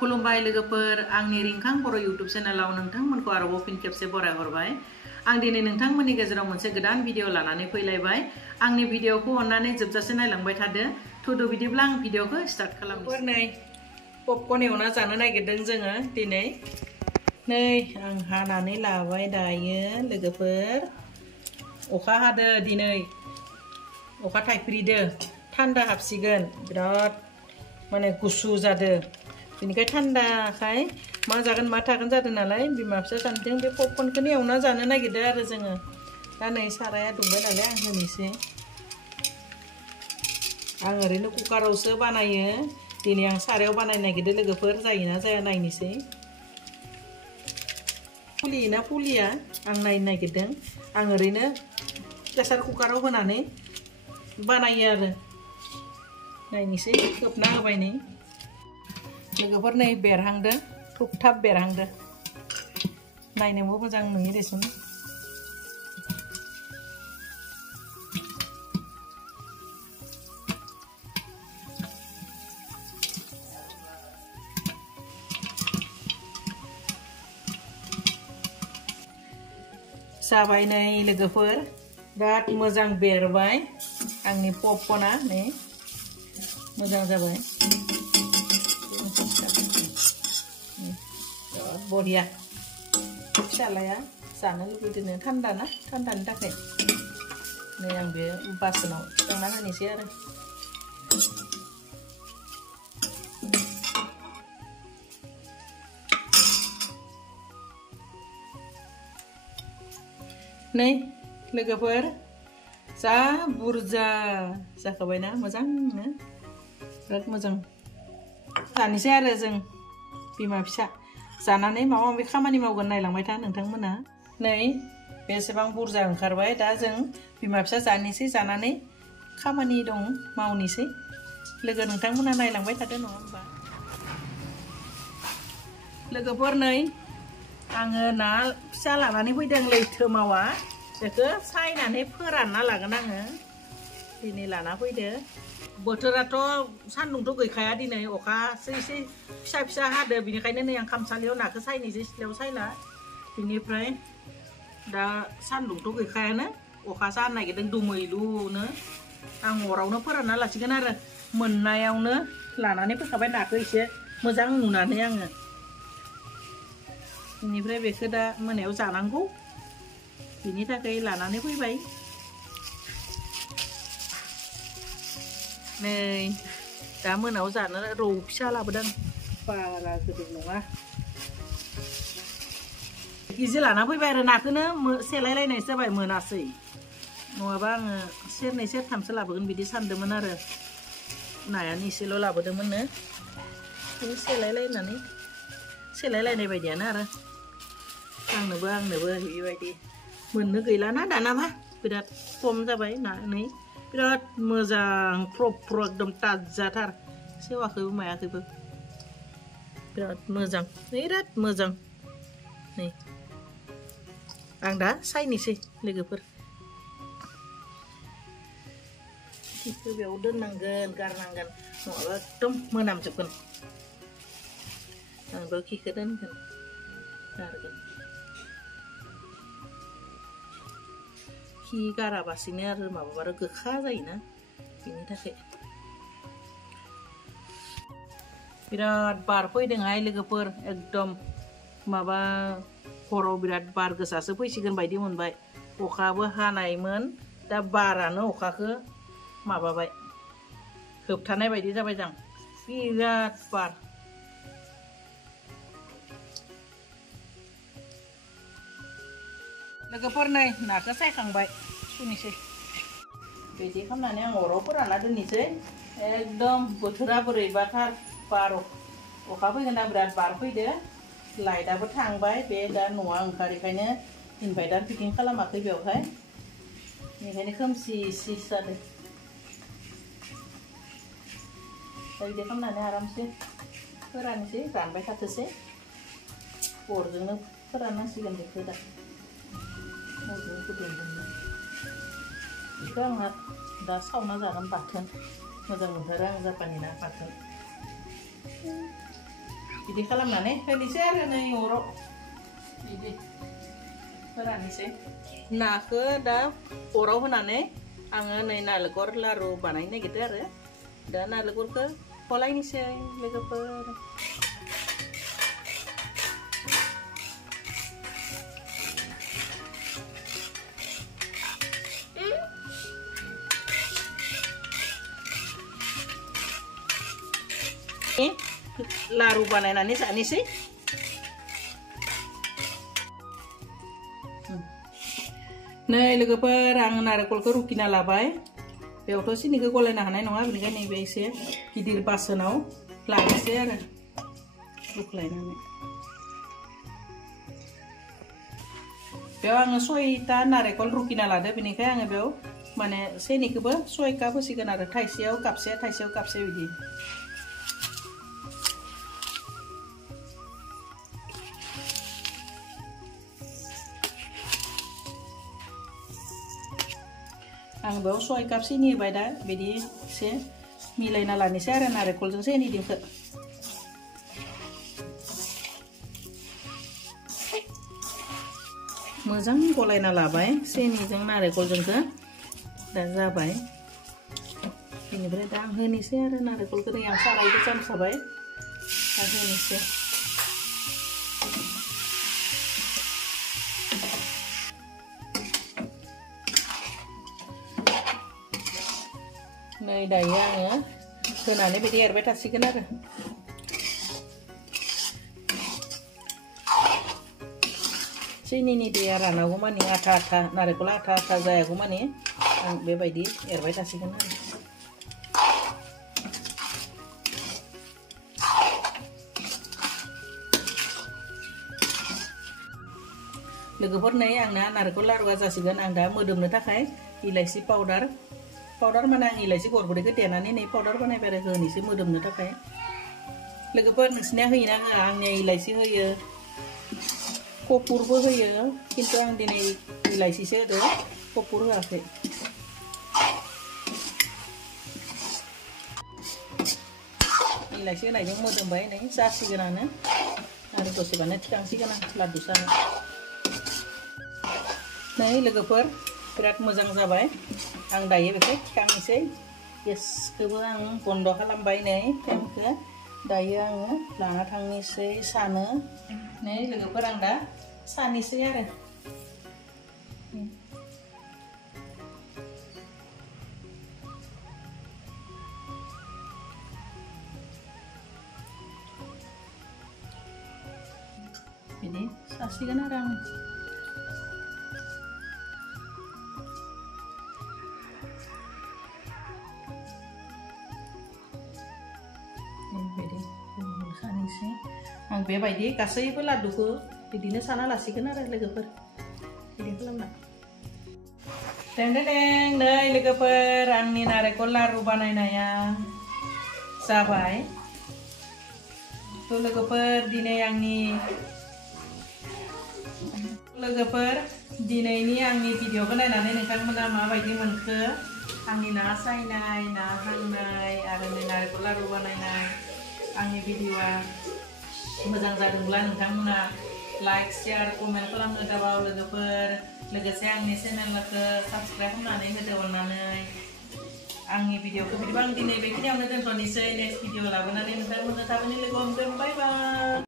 खुलुमबाय लोगोफोर आंनि रिंखां बर' YouTube चेनेलाव नोंथांमोनखौ आरोबाव फिन खेबसे बरायहरबाय आं दिनै नोंथांमोननि गेजेराव मोनसे गोदान भिडिअ लानानै फैलायबाय आंनि भिडिअखौ अन्नानै जोबजासे नायलांबाय थादो थुदो बिदिब्ला आं भिडिअखौ स्टार्ट खालामनोसै नै पपकर्न एवना जानो नागिरदों जोङो दिनै नै आं हानानै लाबाय दायो लोगोफोर अखा हादो दिनै अखा थाइफ्रिदो थान्दा हाबसिगोन बिराद माने गुसु जादो बिनिखाय थान्दाखाय मा जागोन मा थागोन जादों नालाय बिमा फिसा सानैजों बे पपकर्नखौनो एवना जानो नागिरदों आरो जोङो दा नै साराया दुंबाय नालाय आं होनोसै आं ओरैनो कुकारावसो बानायो दिनै आं सारायाव बानायनो नागिरदों लोगोफोर जायोना जाया नायनोसै फुलियोना फुलिया आं नायनो नागिरदों आं ओरैनो प्रेसार कुकाराव होनानै बानायो आरो नायनोसै खोबना होबाय नै लोगोफोर नै बेरहांदो थुब थाब बेरहांदो नायनोबो मोजां नुयो देसुन जाबाय नै लोगोफोर बिराद मोजां बेरबाय आंनि पपकर्नआ नै मोजां जाबाय बरिया फिसालाया जानो लुबैदों थान्दा ना थान्दानि थाखाय नै आं बे बासोनाव थिखांना होनोसै आरो नै लोगोफोर जा बुरजा जाखाबायना मोजांनो बिराद मोजां जानोसै आरो जों बिमा फिसा जानानै माबा माबि खामानि मावगोन नायलांबाय था नोंथांमोना नै बेसेबां बुरजा ओंखारबाय दा जों बिमा फिसा जानोसै जानानै खामानि दं मावनोसै लोगो नोंथांमोना नायलांबाय थादो नङा होमबा लोगोफोर नै आङो ना फिसा लानानै फैदों लैथो मावा बेखौ सायनानै फोरानना लागोन आङो दिनै लाना फैदो बोथोराथ' सान्दुंथ' गैखाया दिनै अखासो एसे फिसा फिसा हादो बिनिखायनो नै आं खामसालियाव नाखौ सायनोसै सिथ्लायाव सायला बिनिफ्राय दा सान्दुंथ' गैखायानो अखासो हानो नागिरदों दुमैलुनो आं अरावनो फोरानना लासिगोन आरो मोननायावनो लानानै फैखाबाय नाखौ एसे मोजां नुनानै आङो बेनिफ्राय बेखौ दा मोनायाव जानांगौ बिनि थाखाय लानानै फैबाय नै दा मोनायाव जानो रौ फिसा लाबोदों बारा गिदिर नङा केजि लाना फैबाय आरो नाखौनो सेलायलायनायसो जाबाय मोनासै नङाबा आङो सेरनै सेरथामसो लाबोगोन बिदि सानदोंमोन आरो नायानो एसेल' लाबोदोंमोननो सेलायलायनाय बायदियानो आरो आंनोबो बेबायदि मोननो गैलाना दानाबा बिराद खम जाबाय ना नै बिराद मोजां फ्रब एकदम ताजाथार सेवाखैबो मायाखैबो बिराद मोजां बिराद मोजां नै आं दा सायनोसै लोगोफोर खिखौ बेयाव दोननांगोन गारनांगोन नङाबा एकदम मोनामजोबगोन आंबो खिखौ दोनगोन गारगोन खि गाराबासिनो आरो माबाबा गोखा जायोना बिनि थाखाय बिराद बार फैदोंहाय लोगोफोर एकदम माबा हराव बिराद बार गोसासो फैसिगोन बायदि मोनबाय अखाबो हानायमोन दा बारानो अखाखौ माबाबाय होबथानाय बायदि जाबाय जों बिराद बार लोगोफोर नै नाखौ सायखांबाय सुनोसै बिदि खालामनानै आं अराव फोरानना दोननोसै एकदम बोथोरा बोरैबाथार बार अखा फैगोन दा बिराद बार फैदो लाइटआबो थांबाय बे दा न'आ ओंखारैखायनो इनभार्टार फिटिं खालामाखै बेवहाय बेनिखायनो खोमसि जादों दा बिदि खालामनानै आरामसे फोराननोसै रानबाय थाथोंसै अरजोंनो फोराननांसिगोन बेखौ दा बेखौ आंहा दा सावना जागोन बाथोन मोजां मोनथारो आं जापानि ना बाथोन बिदि खालामनानै होनोसै आरो नै अराव बिदि फोराननोसै नाखौ दा अराव होनानै आङो नै नालेंखर लारु बानायनो नागिरदों आरो दा नालेंखरखौ फलायनोसै लोगोफोर लारु बानायनानै जानोसै नै लोगोफोर आं नारेंखलखौ रुखिना लाबाय बेयावथ' सिनिखौ गलायनो हानाय नङा बेनिखायनो नैबे एसे गिदिर बासोनाव लानोसै आरो रुख्लायनानै बेयाव आङो 6टा नारेंखल रुखिना लादो बेनिखायनो आङो बेयाव माने सिनिखौबो 6 काप होसिगोन आरो थाइसेयाव कापसे थाइसेयाव कापसे बिदि आं बेयाव 6 काप सिनि होबाय दा बिदि एसे मिलायना लानोसै आरो नारेंखलजों सिनिजोंखौ मोजां गलायना लाबाय सिनिजों नारेंखलजोंखौ दा जाबाय बेनिफ्राय दा आं होनोसै आरो नारेंखलखौ नै आं सारायखौ जानखाबाय दा होनोसै नै दायो आङो होनानै बिदि एरबाय थासिगोन आरो सिनिनि दैया रानागौ मानि आथा आथा नारेंखला आथा आथा जायागौ मानि आं बेबायदि एरबाय थासिगोन आरो लोगोफोर नै आंना नारेंखल लारुआ जासिगोन आं दा मोदोमनो थाखाय इलाइसि पाउडार माने आं इलाइसि गरब्रैखौ देनानै नै पाउडार बानायबाय आरो होनोसै मोदोमनो थाखाय लोगोफोर नोंसिनिया होयोना होआ आंनिया इलाइसि होयो कपुरबो होयो किन्तु आं दिनै इलाइसिसो होदो कपुर होआखै इलाइसि होनायजों मोदोमबाय नै जासिगोनानो आरो दसेबानो थिखांसिगोन आं लादु सानो नै लोगोफोर बिराद मोजां जाबाय आं दायो बेखौ थिखांनोसै गेसखौबो आं बन्द खालामबाय नै फ्लेमखौ दायो आङो लाना थांनोसै सानो नै लोगोफोर आं दा सानोसै आरो बिदि सासिगोन आरो आं आं बेबायदि गासैबो लादुखौ बिदिनो साना लासिगोन आरो लोगोफोर बिदि खालामना दें नै लोगोफोर आंनि नारेंखल लारु बानायनाया जाबाय थ' लोगोफोर दिनै आंनि भिडिअखौ नायनानै नोंथांमोना माबायदि मोनखो आंनि ना सायनाय ना हांनाय आरो नारेंखल लारु बानायनाय आंनि भिडिअआ मोजां जादोंब्ला नोंथांमोना लाइक शेयार कमेन्ट खालामनो दाबाव लोगोफोर लोगोसे आंनि चेनेलखौ साबस्क्राइब खालामनानै होदो अननानै आंनि भिडिअखौ बिदिबा आं दिनै बेखिनियावनो दोनथ'नोसै नेक्स्ट भिडिअ लाबोनानै नोंथांमोननो थाबैनो लोगो हमगोन बाय।